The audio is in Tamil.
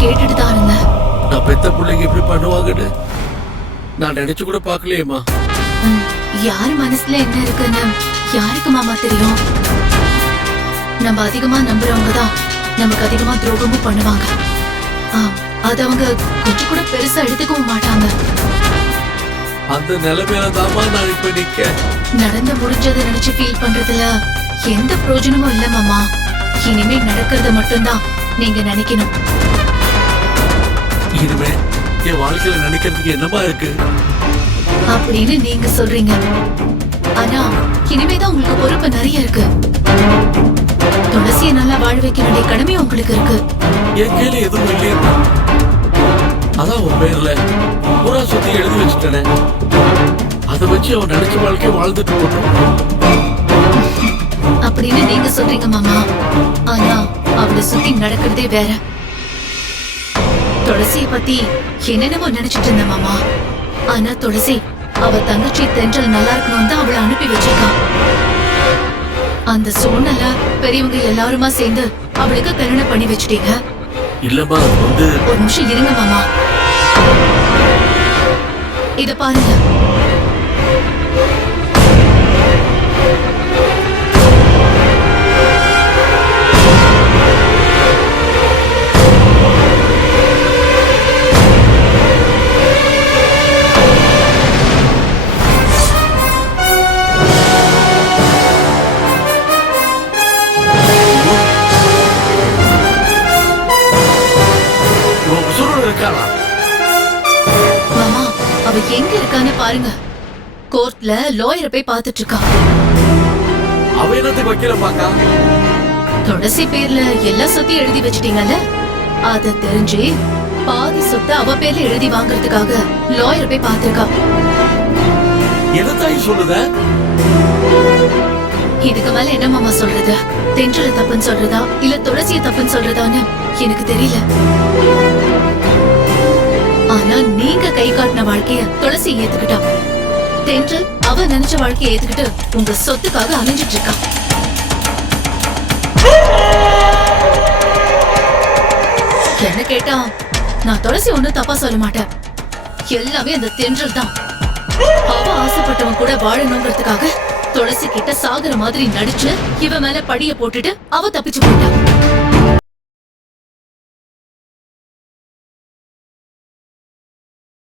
கேட்டுட்டு தான் இருந்தேன். நான் பெத்த பிள்ளைங்க இப்படி பண்ணுவாங்கன்னு நான் நினைச்சு கூட பாக்கலையேம்மா. யார் மனசுல என்ன இருக்குன்னு யாருக்கு மாமா தெரியும்? நம்ம அதிகமா நம்புறவங்க தான் நமக்கு அதிகமா துரோகமும் பண்ணுவாங்க. அது அவங்க கொஞ்சம் கூட பெருசா எடுத்துக்கவும் மாட்டாங்க. அந்த நிலைமையில தாமா நான் இப்ப நிக்க. நடந்து முடிஞ்சதை நினைச்சு ஃபீல் பண்றதுல எந்த பிரயோஜனமும் இல்ல மாமா. இனிமே நடக்கிறத மட்டும்தான் நீங்க நினைக்கணும். இனிமே என் வாழ்க்கையில நினைக்கிறதுக்கு என்னமா இருக்கு அப்படின்னு நீங்க சொல்றீங்க. ஆனா இனிமேதான் உங்களுக்கு பொறுப்பு நிறைய இருக்கு. துளசியை நல்லா வாழ வைக்க வேண்டிய கடமை உங்களுக்கு இருக்கு. என் கையில எதுவும் இல்லையா? அதான் உன் பேர்ல புறா சொத்தி எழுதி வச்சுட்டேனே. அதை வச்சு அவன் நினைச்ச வாழ்க்கைய வாழ்ந்துட்டு போட்டோம் அப்படின்னு நீங்க சொல்றீங்க மாமா. ஆனா அவளை சுத்தி நடக்கிறதே வேற. துளசிய பத்தி என்னென்னமோ நினைச்சிட்டு இருந்த மாமா. ஆனா துளசி அவ தங்கச்சி தென்றல் நல்லா இருக்கணும் தான் அவளை அனுப்பி வச்சிருக்கான். அந்த சூழ்நில பெரியவங்க எல்லாருமா சேர்ந்து அவளுக்கு கல்யாணம் பண்ணி வச்சுட்டீங்க. இல்லம்மா ஒரு நிமிஷம் இருங்க மாமா. இத பாருங்க. மாமா அவ எங்க இருக்கான்னு பாருங்க. கோர்ட்ல லாயரை போய் பாத்துட்டு இருக்கா. அவ என்னத்துக்கு வக்கீல பாக்கா? துளசி பேர்ல எல்லா சொத்தையும் எழுதி வச்சிட்டீங்கல்ல, அத தெரிஞ்சு பாதி சொத்தை அவ பேர்ல எழுதி வாங்குறதுக்காக லாயர் போய் பாத்துருக்கா. என்னத்தாய் சொல்லுத? இதுக்கு மேல என்ன மாமா சொல்றது? தென்றல தப்புன்னு சொல்றதா இல்ல துளசிய தப்புன்னு சொல்றதான்னு எனக்கு தெரியல. ஆனா நீங்க கை காட்டின வாழ்க்கைய துளசி ஏத்துக்கிட்டா. தென்றல் அவ நினைச்ச வாழ்க்கைய ஏத்துக்கிட்டு உங்க சொத்துக்காக அலைஞ்சிட்டு இருக்கா. என்ன கேட்டா நான் துளசி ஒண்ணு தப்பா சொல்ல மாட்டேன். எல்லாமே அந்த தென்றல் தான். அவ ஆசைப்பட்டவன் கூட வாழணுங்கிறதுக்காக துளசி கிட்ட சாகுற மாதிரி நடிச்சு இவ மேல படிய போட்டுட்டு அவ தப்பிச்சு போட்டா.